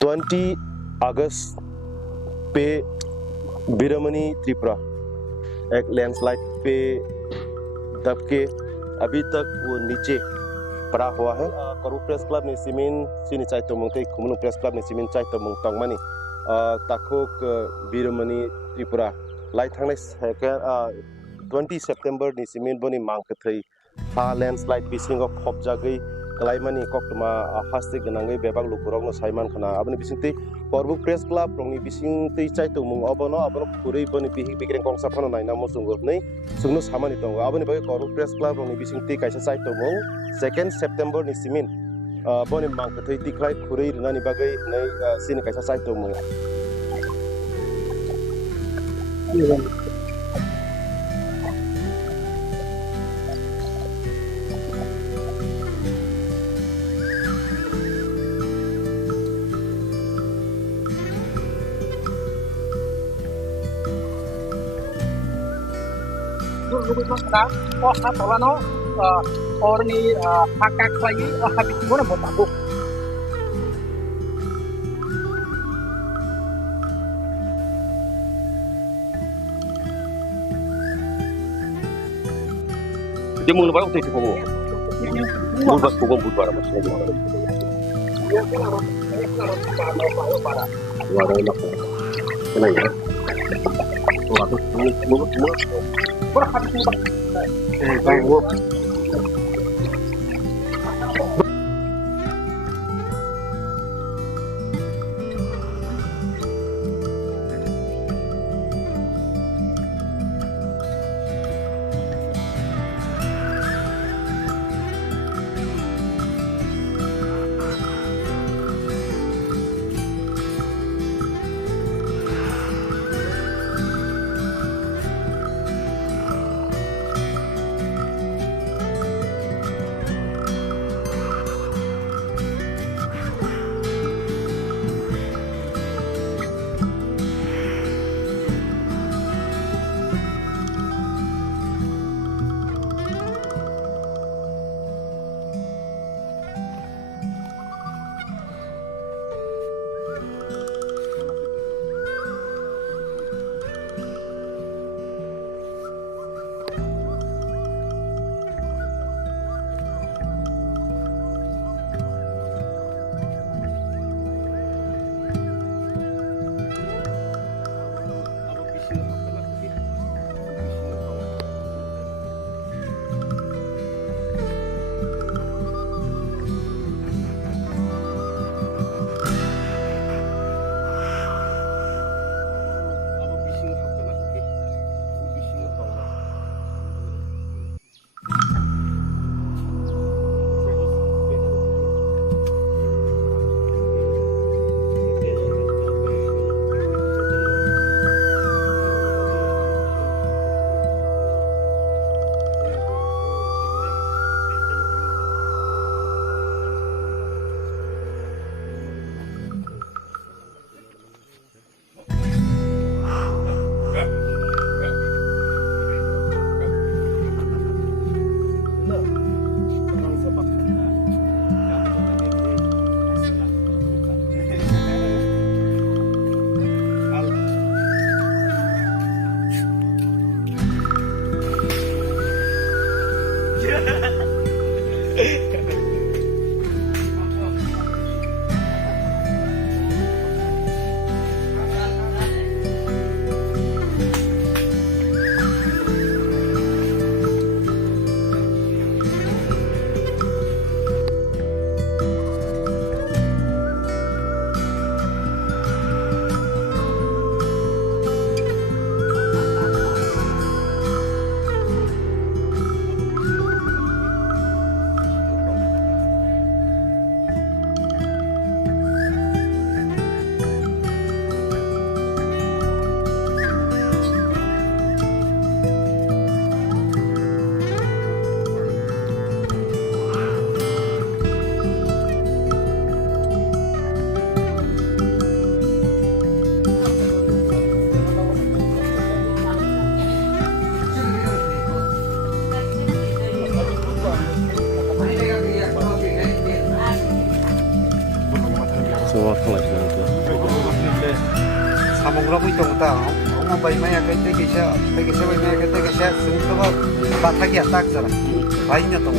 20 अगस्त पे बीरमनी त्रिपुरा एक लैंडस्लाइड पे दब के अभी तक वो नीचे पड़ा हुआ है। करू प्रेस क्लब ने सीमेंट सीनी चाइतो मुंगते खुमनु प्रेस क्लब ने सीमेंट चाइतो मुंग तंगमानी ताखोक बीरमनी त्रिपुरा लाइट थांगने सेके 20 सितंबर नि सीमेंट बनी मांगकथै हा लैंडस्लाइड बिसिंग ऑफ खप जागै कलाइमानी कक्टमा हास्ते गनांगै बेबाग लुकुरंगनो साइमान खना आबनि बिसिंगतै करबु प्रेस क्लब रंनि बिसिंगतै चाइतो मुंग अबनो खुरै बनि बिहि बिग्रें गंसा फनो नायना मसुंगनै सुंनो सामानि दङ आबनि बागै करबु प्रेस क्लब रंनि बिसिंगतै कायसा चाइतो मुंग 2 सितंबर नि सीमेंट बनि मांगकथै तिख्लाय खुरै रनानि बागै नै सिनि कायसा चाइतो मुंग tolano orni hakak lagi habis guna botaku dia mau lepas waktu itu kamu buat pukul buat apa sih Berapa itu kita? Mau bayi mana kita kisah bayi mana kita kisah semua batak ya tak salah. Bayinya tuh.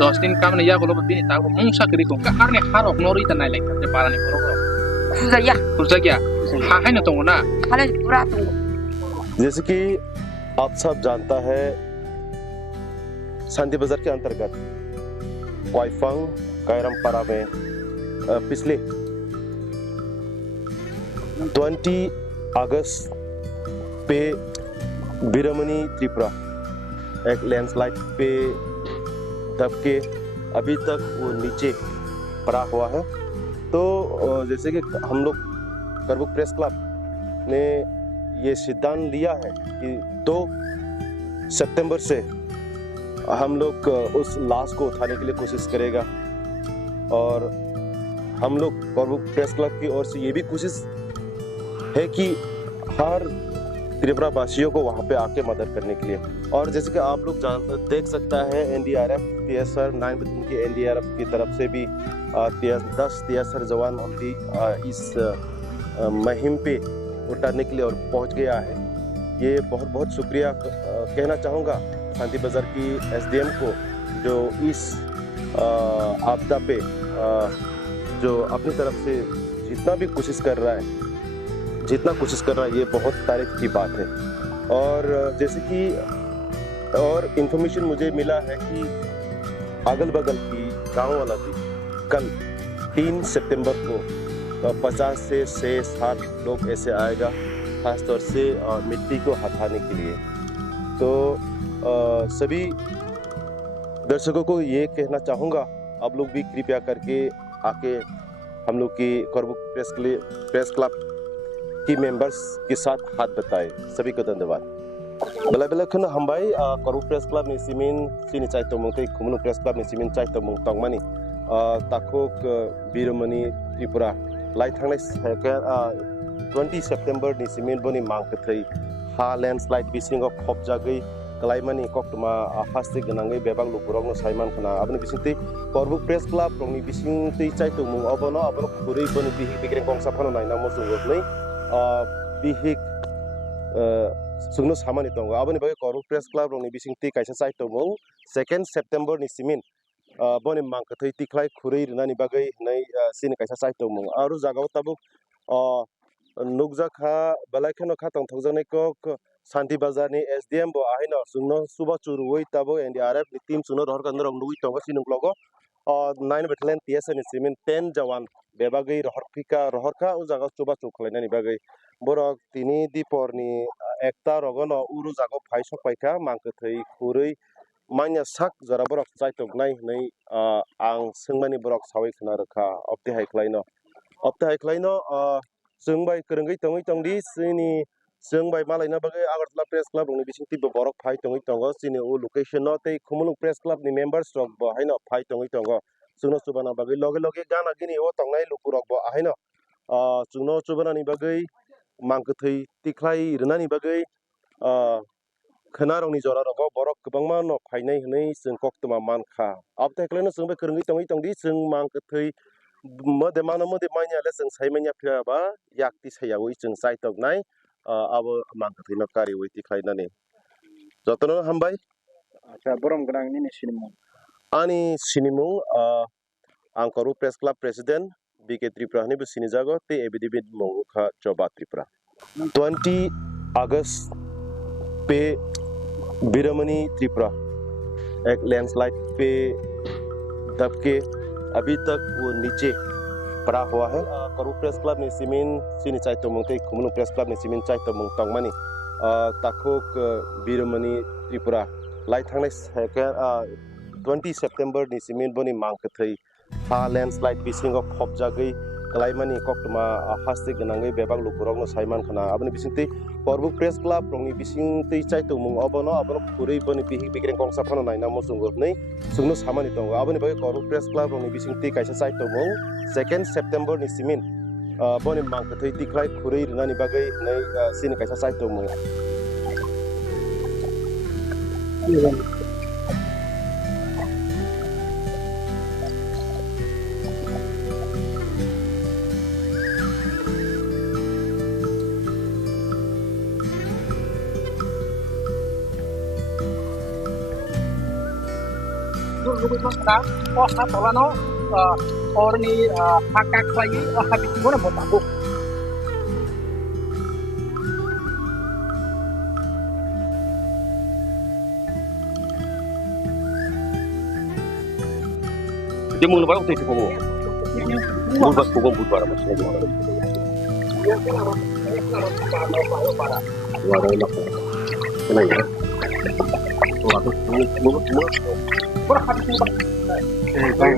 Dostin kam ne ya golo bini ta ko mungsa kiri ko ka arne harok nori ta nai lek te parani boro Kuzaya, kurza kya ha hai na tongo na kalian pura tunggu. जैसे कि आप सब जानता है शांति बाजार के अंतर्गत वाईफंग कायरमपारा में पिछले 20 अगस्त पे बीरमनी त्रिपुरा एक लैंडस्लाइड पे दब के अभी तक वो नीचे पड़ा हुआ है। तो जैसे कि हम लोग करबुक प्रेस क्लब ने ये सिद्धांत लिया है कि 2 सितंबर से हम लोग उस लाश को उठाने के लिए कोशिश करेगा और हम लोग करबुक प्रेस क्लब की ओर से ये भी कोशिश है कि हर त्रिपुरा वासियों को वहाँ पे आके मदद करने के लिए। और जैसे कि आप लोग देख सकता है एनडीआरएफ TSR 9 बटालियन की एनडीआरएफ की तरफ से भी 10 TSR जवान ऑलरेडी इस मुहिम पे उतारने के लिए और पहुँच गया है। ये बहुत बहुत शुक्रिया कहना चाहूँगा शांति बाजार की SDM को जो इस आपदा पे जो अपनी तरफ से जितना भी कोशिश कर रहा है ये बहुत तारीफ की बात है। और जैसे कि और इन्फॉर्मेशन मुझे मिला है कि अगल बगल की गांव वाला भी कल 3 सितंबर को 50 से 60 लोग ऐसे आएगा खासतौर से मिट्टी को हटाने के लिए। तो सभी दर्शकों को ये कहना चाहूँगा आप लोग भी कृपया करके आके हम लोग की करबुक प्रेस क्लब की मेंबर्स के साथ हाथ बताए। सभी को धन्यवाद। बेला बेला खन हमबाई करबुक प्रेस क्लब नि सिमिन सिनि चाइतो मुंगै खुमनु प्रेस क्लब नि सिमिन चाइतो मुंग तंगमानि ताखोक बीरमनी त्रिपुरा लाइ थांनाय 20 सितंबर नि सिमिन बनि मांगथै हा लैंडस्लाइड बिसिंग खब जागै कलाइमानि कक्टमा हास्ति गनांगै बेबाग लुपुरगनो साइमान खना आबनि बिसिंतै करबुक प्रेस क्लब रंनि बिसिंतै चाइतो मुंग अबनो आबनो खुरै बनि बिहि बिग्रें कंसा फनो नायना मजुगनै बिहिक सुंनो सामानि दंगो आबनि बागै करबुक प्रेस क्लब रंनि बिसिंतै कायसा चाइतो मुंग 2 सितंबर नि सिमिन बनि मांगथै तिख्लाय खुरै रनानि बागै नै सिनि कायसा चाइतो मुंग आरो जागाव ताबुक नुकजाखा बलायखनो खातंग थंजनै कक शांति बाजार नि SDM बो आहिनो सुंनो सुबा चुरुवै ताबो एनडीआरएफ नि टीम सुनो रहर कंदर नुगै तंग सिनुक लगो 9 बटालियन TSR नि सिमिन 10 जवान बेबागै रहरखा उ जागा चुबा चुखलायनानि बागै बरक तिनि दीपरनि एकता रगनो उरु जागो फाइसक पाइखा मांगथै खुरै मान्या साक जरा बरक चाइतक नाय नै आं सोंमानि बरक सावै खना रखा अपते हाइख्लायनो जों बाय फोरोंगै तङै तंदि जोंनि जों बाय मालायना बागै आगरतला प्रेस क्लाब नि बिसिंति बरक फाइ तङै तंग जोंनि ओ लोकेशन न तै खुमुलुं प्रेस क्लाब नि मेंबर्स रक बहायनो फाइ तङै तंग जोंनो सुबाना बागै लगे लगे गाना गिनि ओ तंनाय लुकुरक बहायनो जोंनो सुबानानि बागै मांकथै तिख्लाय रनानि बागै खोनारंनि जरा रग बरक गोबांमा न फाइनाय हनै जों कक्तमा मानखा आपथायख्लायनो जों बे फोरोंगै तङै तंदि जों मांकथै मदे मानो मदे माइनाले जों साइमाइया फियाबा याक्ति सायावै जों साइतकनाय आबो मांकथैनो कारि वै तिख्लायनानै जतनो हामबाय आच्चा बरम गोनां नि सिनेमा आनि सिनिमुं आंकरु press club president B K Tripura हनि बसिनि जागो ते एबिदिबिद मौखा चबा त्रिपुरा 20 अगस्त पे बिरमनी त्रिपुरा एक लैंडस्लाइड पे दबके अभी तक वो नीचे पड़ा हुआ है करू प्रेस क्लब ने सीमेंट सिनी चाइतो मंगते खुमनु प्रेस क्लब ने सीमेंट चाइतो मंग तंगमानी ताखोक बिरमनी त्रिपुरा लाइ थांनाय 20 सेप्टेम्बर नि सीमेंट बनि मांकथै हा लैंडस्लाइड बिसिंग खबजागै कलाइमानि कक्तमा हास्ते गनांगै बेबाग लुकुरगनो साइमान खना आबनि बिसिंति परबु प्रेस क्लब रंनि बिसिंति चाइतो मंग अबनो खुरै बनि बिहि बिग्रें कंसा फनो नायना मसुंगो नै सुंनो सामानि दङ आबनि बागै करु प्रेस क्लब रंनि बिसिंति काइसा चाइतो मंग 2 सेप्टेम्बर नि सीमेंट बनि मांकथै तिख्लाय खुरै रनानि बागै नै सिनि काइसा चाइतो मंग Lubuk mana? Oh, satu no. Orang ni hakak lagi. Habis mana buat aku? Dia mula baru tu kamu. Buat kau buat barang macam ni. Warna nak. Kenapa? Waktu mula. Berapa habis ni? Baik.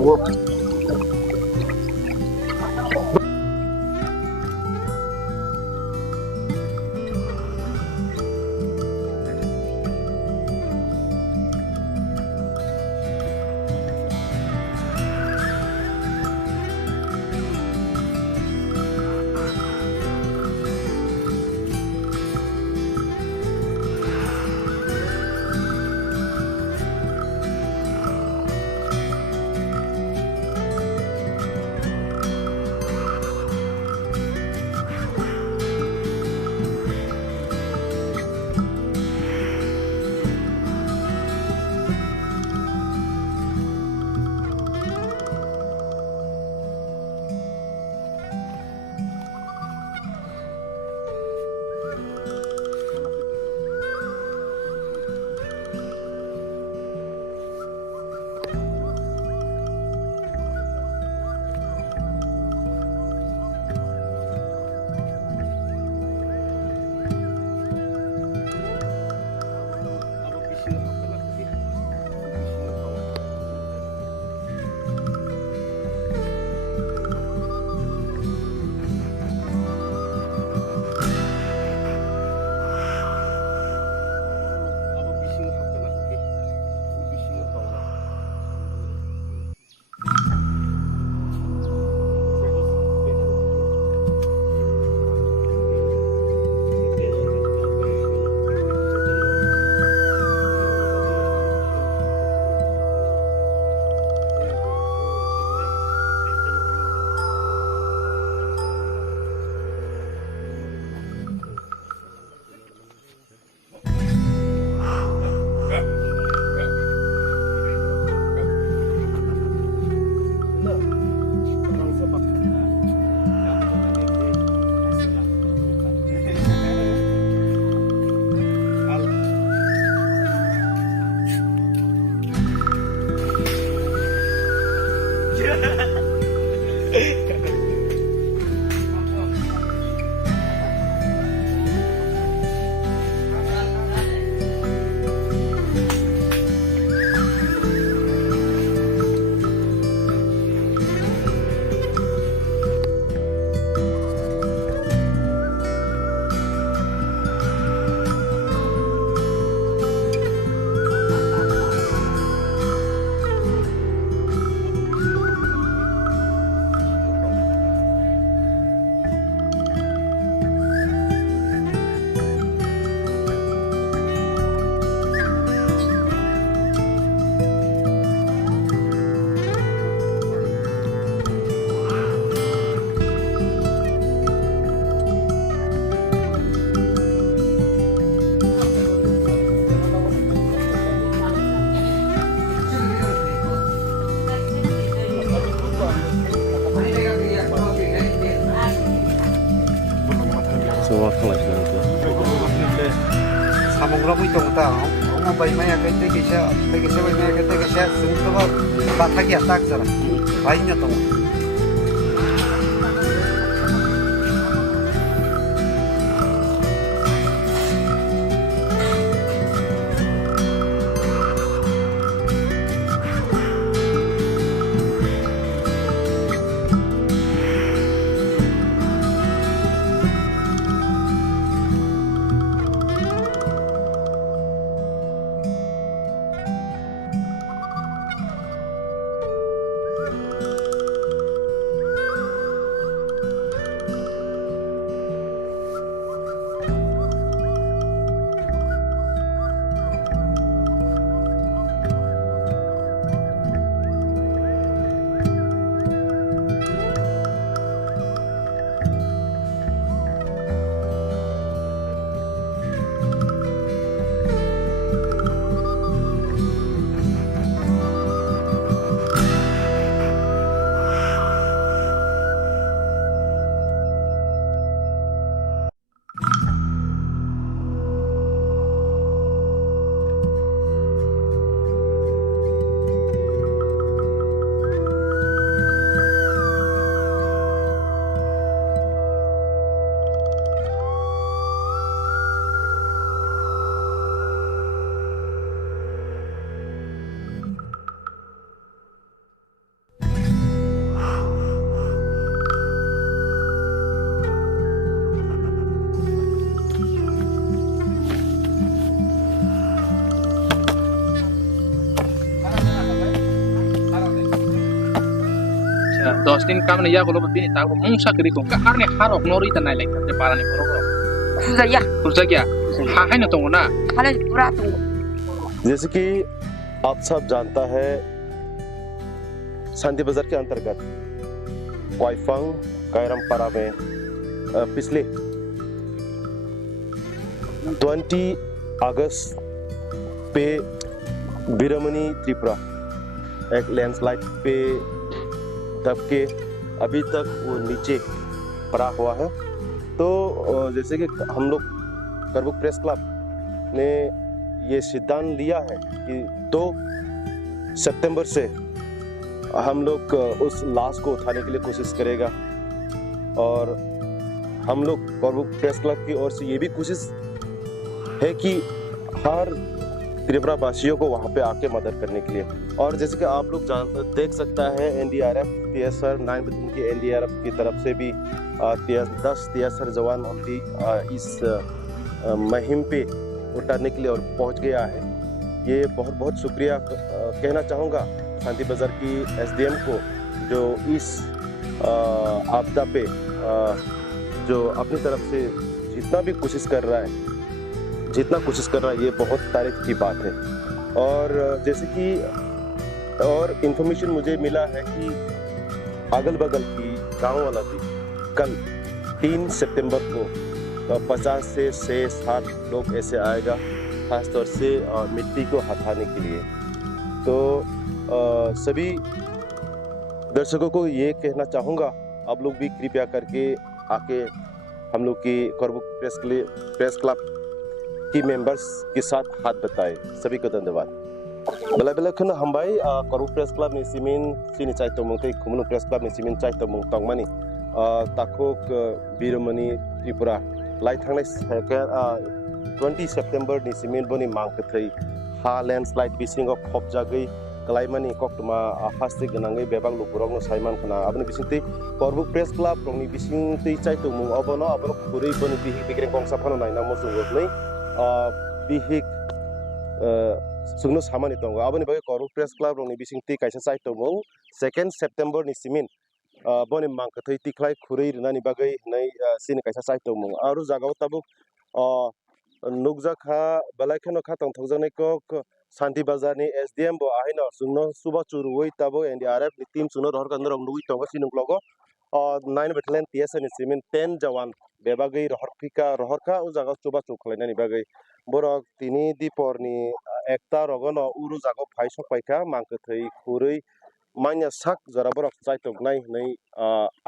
nui tong ta ong bai mai akai te kisa bai mai akai te kisa sung to ba bathagi atak jara bai nya tong dos din kam ya ko bini ta ko mung sakri ko ka arne harok nori ta nai lek te parani ko kuza ya kurza kya ha hai na to na hale pura tunggu जैसे कि आप सब जानता है शांति बाजार के अंतर्गत क्वाइफंग कायरमपारा में पिछले 20 अगस्त पे बिरमनी त्रिपुरा एक लैंडस्लाइड पे दब के अभी तक वो नीचे पड़ा हुआ है। तो जैसे कि हम लोग करबुक प्रेस क्लब ने ये सिद्धांत लिया है कि 2 सितंबर से हम लोग उस लाश को उठाने के लिए कोशिश करेगा और हम लोग करबुक प्रेस क्लब की ओर से ये भी कोशिश है कि हर त्रिपुरा वासियों को वहाँ पे आके मदद करने के लिए। और जैसे कि आप लोग देख सकता है NDRF TSR 9 की NDRF की तरफ से भी 10 TSR जवान भी इस मुहिम पे उतारने के लिए और पहुंच गया है। ये बहुत बहुत शुक्रिया कहना चाहूँगा शांति बाजार की SDM को जो इस आपदा पे जो अपनी तरफ से जितना कोशिश कर रहा है ये बहुत तारीफ की बात है। और जैसे कि और इन्फॉर्मेशन मुझे मिला है कि अगल बगल की गांव वाला भी कल 3 सितंबर को 50 से 60 लोग ऐसे आएगा खासतौर से मिट्टी को हटाने के लिए। तो सभी दर्शकों को ये कहना चाहूँगा आप लोग भी कृपया करके आके हम लोग की करबुक प्रेस क्लब की मेंबर्स के साथ हाथ बताए। सभी को धन्यवाद। बेला बेला खन हमबाई करबुक प्रेस क्लब नि सिमिन सिनि चाइ तमु ते खुमनु प्रेस क्लब नि सिमिन चाइ तमु तंगमानि ताखोक बिरमनी त्रिपुरा लाई थांनाय 20 सितंबर नि सिमिन बनि मांगथै हा लैंडस्लाइड बिसिंग खबजागै कलाइमानि कक्टमा हास्ति गनांगै बेबाग लुपुरंग साइमान खना आबनि बिसिंति करबुक प्रेस क्लब रंनि बिसिंति चाइ तमु अबनो खुरै बनि बिहि बिग्रे कंसा फनो नायना मसुगनै बिहिक सुंनो सामानि दङ आबनि बागै करबुक प्रेस क्लब रंनि बिसिंति कायसा चाइ तमु 2 सितंबर नि सिमिन बनि मांगथै तिख्लाय खुरै रनानि बागै नै सिनि कायसा चाइ तमु आरु जागाव ताबु नुगजाखा बलायखनो खा तंथजनै को शांति बाजार नि SDM बो आहिनो सुंनो सुबा चुरुवै ताबो NDRF नि टीम सुनो रहर गन्दर नुगै तंग सिनुक लगो 9 बटालियन TSR नि सिमिन 10 जवान बेबागै रहरखा उ जागा सुबा चुखलायनानि बागै बरक तिनि दिपरनि एकता रगनो उरु जागा फाइसक पाइखा मांगथै खुरै मान्या साक जरा बरक चाइतक नाय नै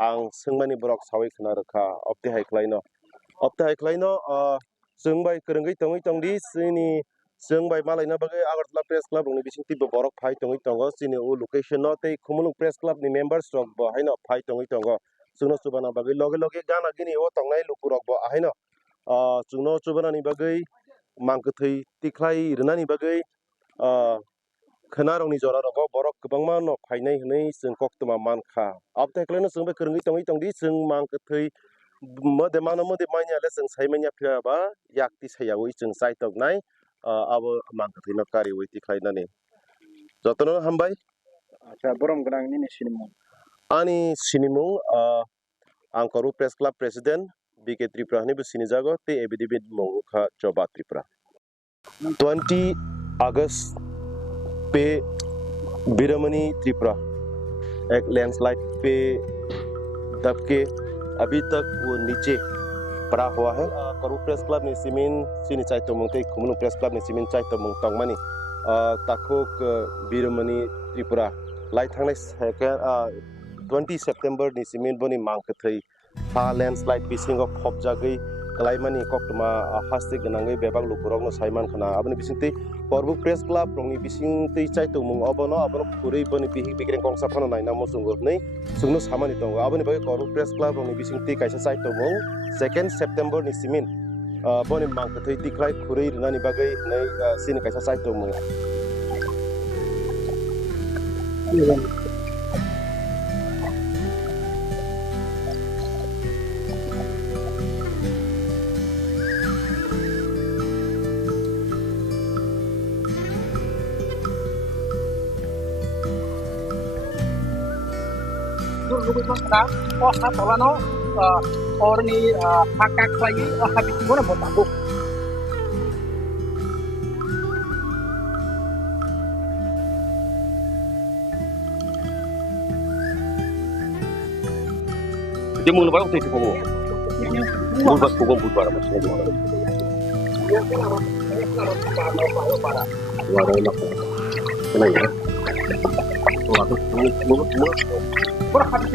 आं सोंमानि बरक सावै खना रखा अपते हाइख्लायनो जों बाय फोरोंगै तङै तंदि सिनि जों बाय मालायना बागै आगरतला प्रेस क्लाब नि बिसिं तिबो बरक फाइ तङै तंगो सिनि उ लोकेशन न तै खुमुलुं प्रेस क्लाब नि मेंबर्स रक बो हाइनो फाइ तङै तंगो जोंनो सुबाना बागै लगे लगे गाना गिनि ओ तंनाय लुकुरक बो हाइनो जोंनो सुबानानि बागै मांखोथै तिख्लाय रनानि बागै खोनारंनि जरा रग बरक गोबांमा न फाइनाय हनै जों कक्तमा मानखा आपतेक्लेनो जों बे फोरोंगै तङै तंदि जों मांखोथै मदे मानो मदे माइनाले जों साइमाइया फियाबा याक्ति सायावै जों साइतकनाय आबो मांखोथै न कारि वै तिख्लायनानै जतनो हामबाय आच्छा बरम गोनां नि सिनिमु आनि सिनिमु आंखरु press club president B K Tripura हनि बसिनि जागो ते एबिदिबिद मौखा चौबा त्रिपुरा 20 अगस्त पे बिरमनी त्रिपुरा एक लैंडस्लाइड पे दबके अभी तक वो नीचे पड़ा हुआ है करू प्रेस क्लब ने सीमेंट सिनी चाइतो मंगते खुमनु प्रेस क्लब ने सीमेंट चाइतो मंग तंगमानी ताखोक बिरमनी त्रिपुरा लाइ थांनाय 20 सेप्टेम्बर नि सीमेंट बनि मांखथै हा लैंडस्लाइड बिसिंग फबजागै कलाइमानि कक्तमा हास्ते गनांगै बेबाग लुकुरगनो साइमान खना आबनि बिसिंतै परबुक प्रेस क्लब रंनि बिसिंतै चाइतो मंग अबनो खुरै बनि बिहि बिग्रें कंसा फनो नायना मोसुंगनै सुंनो सामानि दङ आबनि बागै परबुक प्रेस क्लब रंनि बिसिंतै काइसा चाइतो मंग 2 सेप्टेम्बर नि सीमेंट बनि मांखथै तिख्लाय खुरै रनानि बागै नै सिनि काइसा चाइतो मंग lubang kena oh hatolano orni hakak lagi habis gimana buat aku dia mulu baru teh komo bulbas komo bulbar masih ada wara nak kena ya oh aku habis